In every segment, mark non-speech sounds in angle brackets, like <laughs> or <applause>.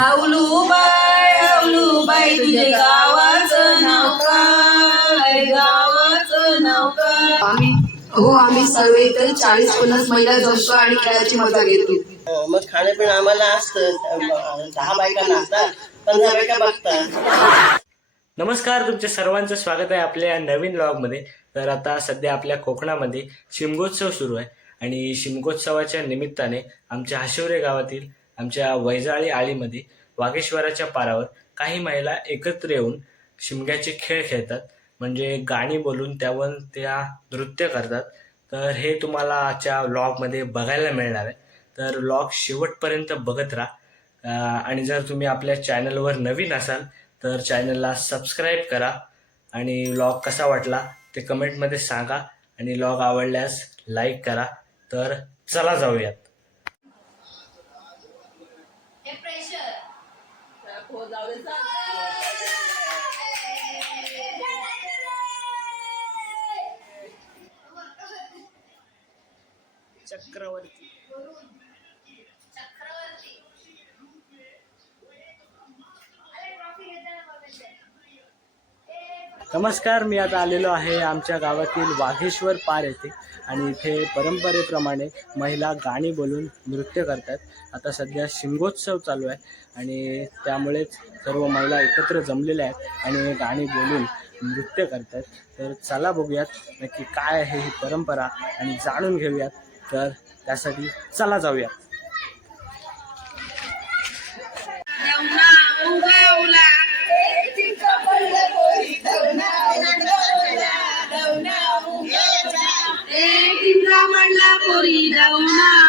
अवलू bye अवलू बाई तुझे गावाचं नाव काय? गावाचं नाव काय? आम्ही हो आम्ही सर्व इथे चाळीस पन्नास महिला जमतो आणि खेळाची मजा घेतो. मग खाणंपिणं आम्हाला असतं. दहा बायकांना असतात पंधरा बायका बघतात. नमस्कार तुमच्या सर्वांचं स्वागत आहे आपल्या या नवीन ब्लॉगमध्ये तर आता सध्या आपल्या कोकणामध्ये शिमगोत्सव सुरू आहे. आणि शिमगोत्सवाच्या निमित्ताने आमच्या हाशिवरे गावातील आमच्या वैजाळी आळीमध्ये वागेश्वराच्या पारावर काही महिला एकत्र येऊन शिमग्याचे खेळ खेळतात. म्हणजे गाणी बोलून त्यावर त्या नृत्य करतात. तर हे तुम्हाला आजच्या व्लॉगमध्ये बघायला मिळणार आहे. तर व्लॉग शेवटपर्यंत बघत राहा. आणि जर तुम्ही आपल्या चॅनलवर नवीन असाल तर चॅनलला सबस्क्राईब करा. आणि व्लॉग कसा वाटला ते कमेंटमध्ये सांगा. आणि व्लॉग आवडल्यास लाईक करा. तर चला जाऊयात. Hallelujah. नमस्कार मी आता आलेलो आहे आमच्या गावातील वाघेश्वर पार येथे आणि इथे परंपरेप्रमाणे महिला गाणी बोलून नृत्य करतात. आता सध्या शिमगोत्सव चालू आहे आणि त्यामुळेच सर्व महिला एकत्र जमलेल्या आहेत आणि गाणी बोलून नृत्य करतात. तर चला बघूयात नक्की काय आहे ही परंपरा आणि जाणून घेऊयात. तर त्यासाठी चला जाऊयात. করি দাও না।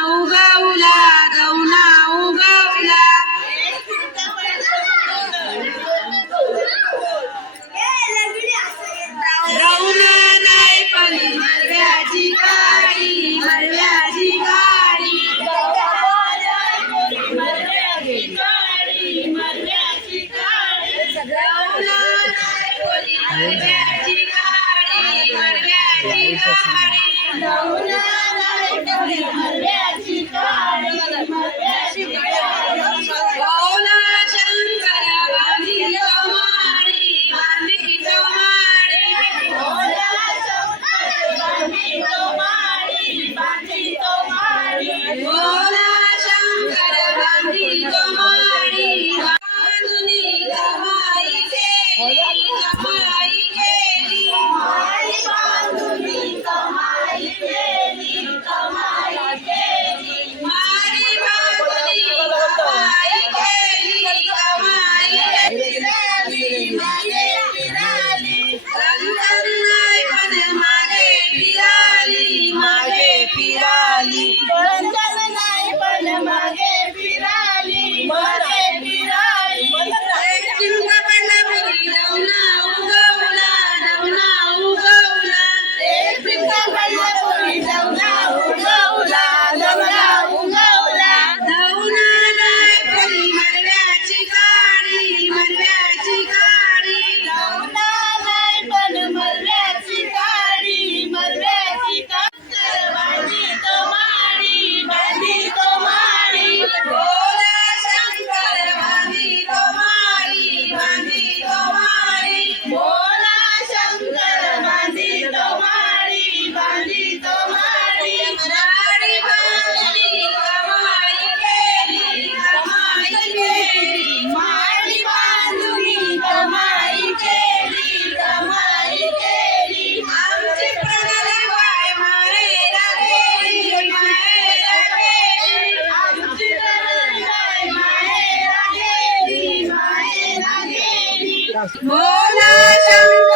गेली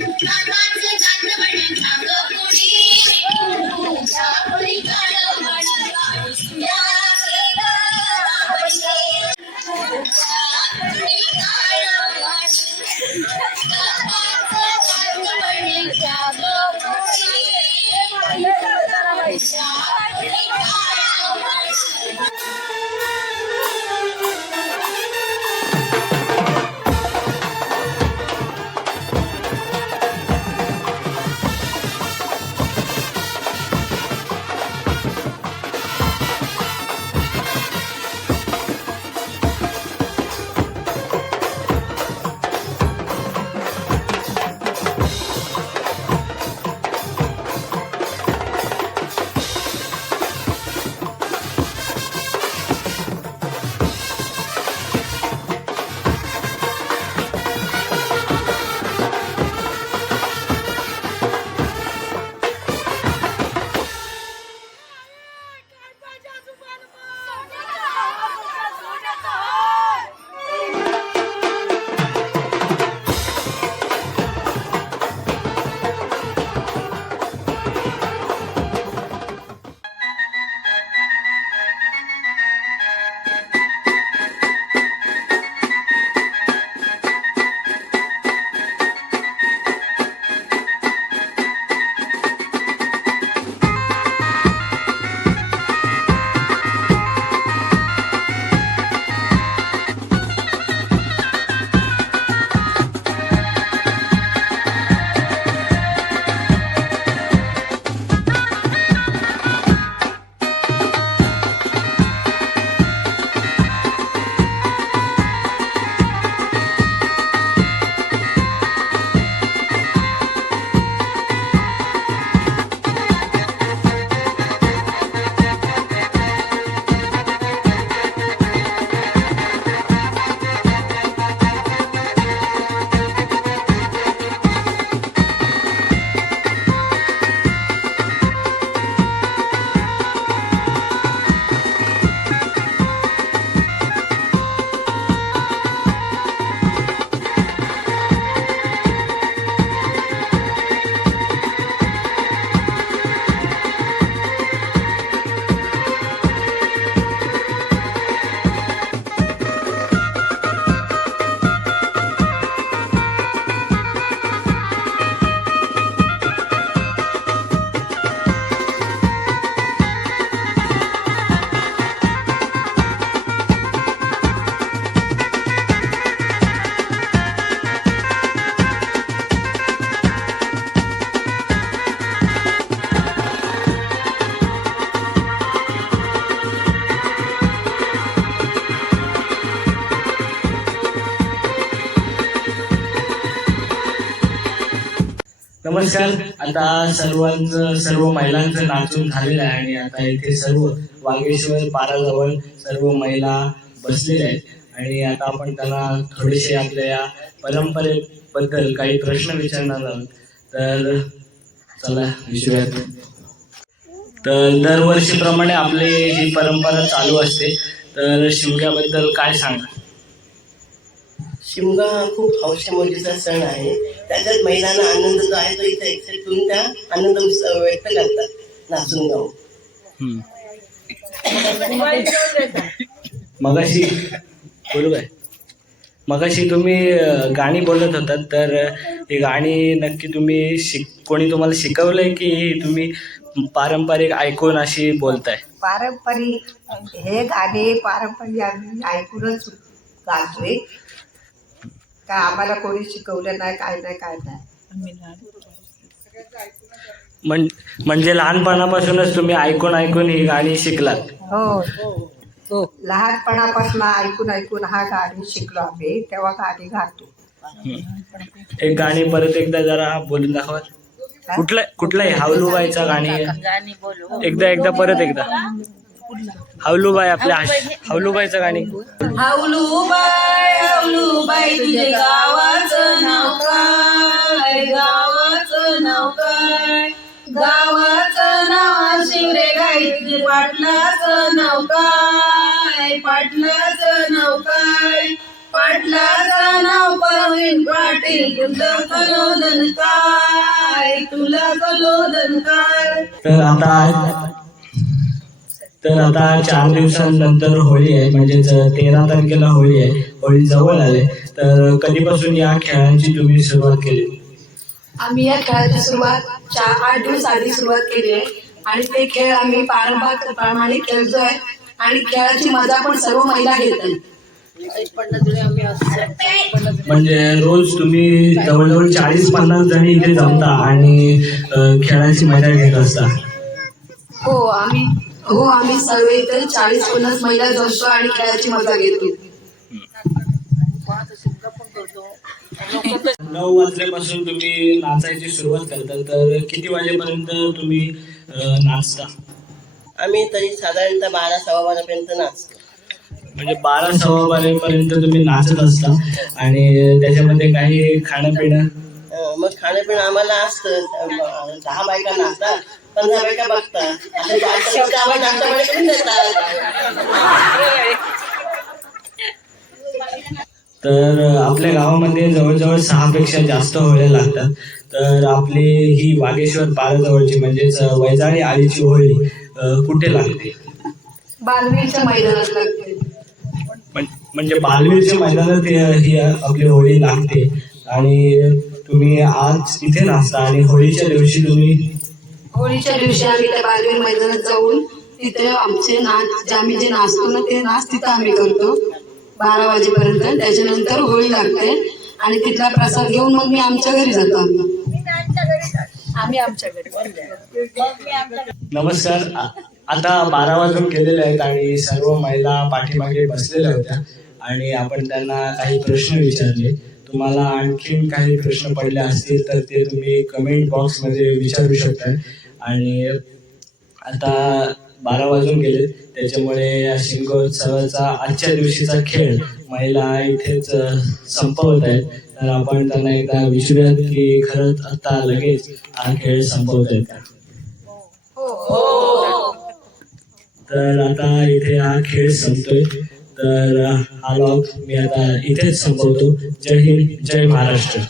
Thank you. नमस्कार. आता सर्वांचं सर्व महिलांचं नाचून झालेलं आहे आणि आता इथे सर्व वागेश्वर पाराजवळ सर्व महिला बसलेल्या आहेत. आणि आता आपण त्यांना थोडेसे आपल्या या परंपरेबद्दल काही प्रश्न विचारणार आहोत. तर चला विचारूयात तर दरवर्षीप्रमाणे आपली ही परंपरा चालू असते तर शिमग्याबद्दल काय सांगा शिमगा हा खूप हौशमौजीचा सण आहे. त्याच्यात महिलांना आनंद जो आहे तो इथे एक्सेप्ट करून त्या आनंद उत्सव व्यक्त करतात. नाचून गाऊन. <laughs> मगाशी बोलू काय? मगाशी तुम्ही गाणी बोलत होतात तर ही गाणी नक्की तुम्ही शिक कोणी तुम्हाला शिकवलंय की तुम्ही पारंपरिक ऐकून अशी बोलताय? पारंपरिक हे गाणे पारंपरिक ऐकूनच गातोय. का आम्हाला कोणी शिकवलं नाही काय नाही काय नाही. म्हण म्हणजे लहानपणापासूनच तुम्ही ऐकून ऐकून ही गाणी शिकलात. हो. लहानपणापासून ऐकून ऐकून हा गाणी शिकलो आम्ही तेव्हा गाणी गातो. एक गाणी परत एकदा जरा बोलून दाखवा. कुठलं कुठलं आहे हावलूबाईचा गाणी. आहे एकदा एकदा परत एकदा. हावलूबाई आपल्या हावलूबाईचं गाणी. हवलूबाई हवलूबाई तुझे गावाचं नाव काय? गावाचं नाव काय? गावाचं नाव शिवरे गाई तुझे पाटलाचं नाव काय? पाटलाचं नाव काय? पाटलाचं नाव परवीन पाटील तुला कलोदन काय? तुला कलोदन काय? तर आता तर आता चार दिवसांनंतर होळी आहे म्हणजेच तेरा तारखेला होळी आहे होळी जवळ आले. तर कधीपासून या खेळांची तुम्ही सुरुवात केली? आम्ही या खेळाची सुरुवात चार आठ दिवस आधी सुरुवात केली आहे. आणि ते खेळ आम्ही पारंपरिक प्रमाणे खेळतोय आणि खेळाची मजा पण सर्व महिला घेत आहेत. म्हणजे रोज तुम्ही जवळजवळ चाळीस पन्नास जणी इथे जमता आणि खेळाची मजा घेत असता. हो आम्ही हो आम्ही सर्व इथे चाळीस पन्नास महिला जमतो आणि खेळाची मजा घेतो. नऊ वाजल्यापासून तुम्ही नाचायची सुरुवात करता तर किती वाजेपर्यंत तुम्ही नाचता? आम्ही तरी साधारणतः बारा सव्वा बारापर्यंत नाचतो. म्हणजे बारा सव्वा बारापर्यंत तुम्ही नाचत असता आणि त्याच्यामध्ये काही खाणं पिणं मग खाणंपिणं आम्हाला असतं. दहा बायका नाचतात. पंधरा बघतात करून देतात. तर आपल्या गावामध्ये जवळजवळ सहापेक्षा जास्त होळ्या लागतात. तर आपली ही वागेश्वर पाराजवळची म्हणजेच वैजाळी आळीची होळी कुठे लागते? बालवीरच्या मैदानात लागते. म्हण- म्हणजे बालवीरच्या मैदानात ही- ही आपली होळी लागते. आणि तुम्ही आज इथे नाचता आणि होळीच्या दिवशी तुम्ही होळीच्या दिवशी आम्ही त्या बालवीर मैदानात जाऊन तिथे आमचे नाच जे आम्ही जे नाचतो ना ते नाच तिथं आम्ही करतो. बारा वाजेपर्यंत. त्याच्यानंतर होळी लागते आणि तिथला प्रसाद घेऊन मग मी आमच्या घरी जातो आम्ही. आम्ही आमच्या घरी. नमस्कार. आता बारा वाजून गेलेले आहेत आणि सर्व महिला पाठीमागे बसलेल्या होत्या आणि आपण त्यांना काही प्रश्न विचारले. तुम्हाला आणखीन काही प्रश्न पडले असतील तर ते तुम्ही कमेंट बॉक्समध्ये विचारू शकता. आणि आता बारा वाजून गेले. त्याच्यामुळे या शिमगोत्सवाचा आजच्या दिवशीचा खेळ महिला इथेच संपवत आहेत. तर आपण त्यांना एकदा विचारूयात की खरंच आता लगेच हा खेळ संपवत आहेत. का तर आता इथे हा खेळ संपतोय. तर हा लॉग मी आता इथेच संपवतो. जय हिंद जय महाराष्ट्र.